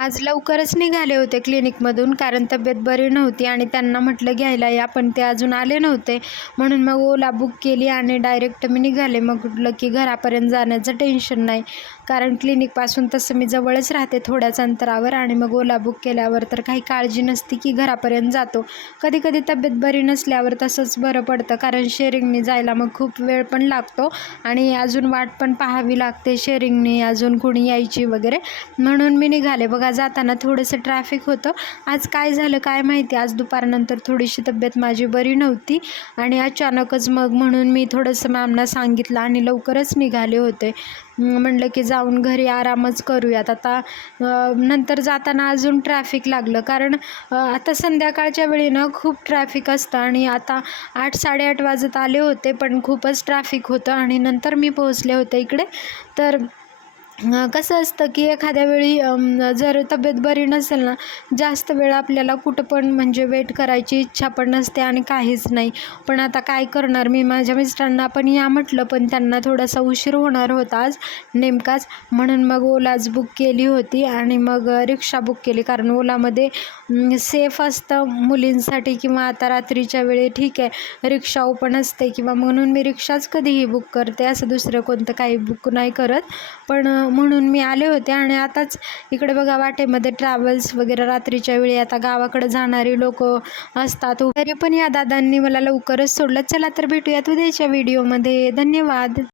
आज लवकरच निघाले होते क्लिनिकमधून, कारण तब्येत बरी नव्हती आणि त्यांना म्हटलं घ्यायला या, पण ते अजून आले नव्हते. म्हणून मग ओला बुक केली आणि डायरेक्ट मी निघाले. मग म्हटलं की घरापर्यंत जाण्याचं टेन्शन नाही, कारण क्लिनिकपासून तसं मी जवळच राहते थोड्याच अंतरावर. आणि मग ओला बुक केल्यावर तर काही काळजी नसती की घरापर्यंत जातो. कधी कधी तब्येत बरी नसल्यावर तसंच बरं पडतं, कारण शेअरिंगने जायला मग खूप वेळ पण लागतो आणि अजून वाट पण पाहावी लागते शेअरिंगने, अजून कोणी यायची वगैरे. म्हणून मी निघाले. बघा, जाताना थोडंसं ट्रॅफिक होतं. आज काय झालं काय माहिती, आज दुपारनंतर थोडीशी तब्येत माझी बरी नव्हती आणि अचानकच मग म्हणून मी थोडंसं मॅमना सांगितलं आणि लवकरच निघाले होते. म्हणलं की जाऊन घरी आरामच करूयात. आता नंतर जाताना अजून ट्रॅफिक लागलं, कारण आता संध्याकाळच्या वेळी ना खूप ट्रॅफिक असतं आणि आता 8-8:30 वाजत आले होते, पण खूपच ट्रॅफिक होतं आणि नंतर मी पोहोचले होते इकडे. तर कसं असतं की एखाद्या वेळी जर तब्येत बरी नसेल ना, जास्त वेळ आपल्याला कुठं पण म्हणजे वेट करायची इच्छा पण नसते आणि काहीच नाही. पण आता काय करणार, मी माझ्या मिस्टरांना पण या म्हटलं, पण त्यांना थोडासा उशीर होणार होता आज नेमकाच. म्हणून मग ओलाच बुक केली होती आणि मग रिक्षा बुक केली, कारण ओलामध्ये सेफ असतं मुलींसाठी, किंवा आता रात्रीच्या वेळी ठीक आहे रिक्षा ओपन असते किंवा, म्हणून मी रिक्षाच कधीही बुक करते, असं दुसरं कोणतं काही बुक नाही करत. पण म्हणून मी आले होते आणि आताच इकडे बघा वाटेमध्ये ट्रॅव्हल्स वगैरे रात्रीच्या वेळी आता गावाकडे जाणारी लोक असतात. तरी पण या दादांनी मला लवकरच सोडलं. चला तर भेटूयात उद्याच्या व्हिडिओमध्ये. धन्यवाद.